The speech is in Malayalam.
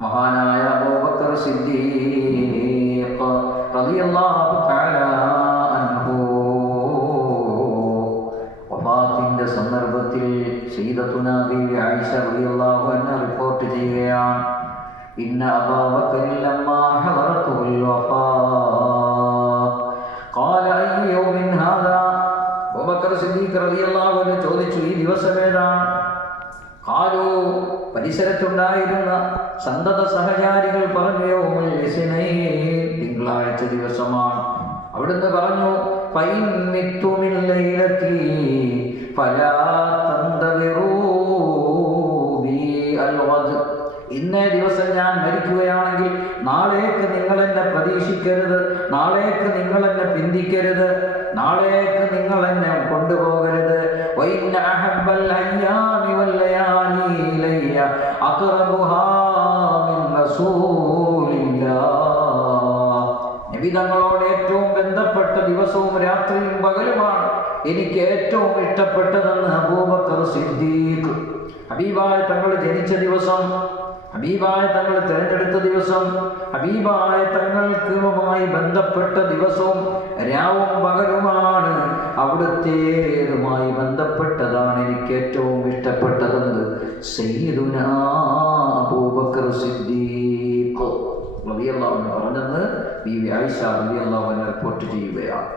മഹാനായ അബൂബക്കർ സിദ്ദീഖ് റളിയല്ലാഹു തആല അൻഹു വഫാത്തിന്റെ സന്ദർഭത്തിൽ സയ്യിദത്തുന ബീവി ആയിഷ റളിയല്ലാഹു അൻഹ റിപ്പോർട്ട് ചെയ്യുകയാണ് ഇന്ന അബൂബക്കർ ലമ്മാ ഹളറത്തുൽ വഫാ قال أي يوم هذا അബൂബക്കർ സിദ്ദീഖ് റളിയല്ലാഹു അൻഹു ചോദിച്ചു ഈ ദിവസം ഏതാണ് കാലു പരിസരത്തുണ്ടായിരുന്ന സന്തത സഹചാരികൾ പറഞ്ഞു തിങ്കളാഴ്ച ദിവസമാണ്. അവിടുന്ന് പറഞ്ഞു ഇന്നേ ദിവസം ഞാൻ മരിക്കുകയാണെങ്കിൽ നാളേക്ക് നിങ്ങൾ എന്നെ പ്രതീക്ഷിക്കരുത് നാളേക്ക് നിങ്ങൾ എന്നെ പിന്തിക്കരുത് നാളേക്ക് നിങ്ങൾ എന്നെ കൊണ്ടുപോകരുത് വൈ അഹബൽ അയ്യാമി إلي أقربها من رسول الله നിബിതങ്ങളോട് ഏറ്റവും ബന്ധപ്പെട്ട ദിവസവും രാത്രിയും പകലുമാണ് എനിക്ക് ഏറ്റവും ഇഷ്ടപ്പെട്ടതെന്ന് അബൂബക്കർ സിദ്ദീഖ് ഹബീബായ തങ്ങൾ ജനിച്ച ദിവസം ഹബീബായ തങ്ങൾ തിരഞ്ഞെടുത്ത ദിവസം ഹബീബായ തങ്ങൾക്കുമായി ബന്ധപ്പെട്ട ദിവസവും രാവും പകലുമാണ് അവിടുത്തേതുമായി ബന്ധപ്പെട്ടതാണ് എനിക്ക് ഏറ്റവും ഇഷ്ടപ്പെട്ടതെന്ന് സയ്യിദുന അബൂബക്കർ സിദ്ദീഖ്. റളിയല്ലാഹു അൻഹു പറഞ്ഞെന്ന് ബി വി ആയിഷ റളിയല്ലാഹു അൻഹ റിപ്പോർട്ട് ചെയ്യുകയാണ്.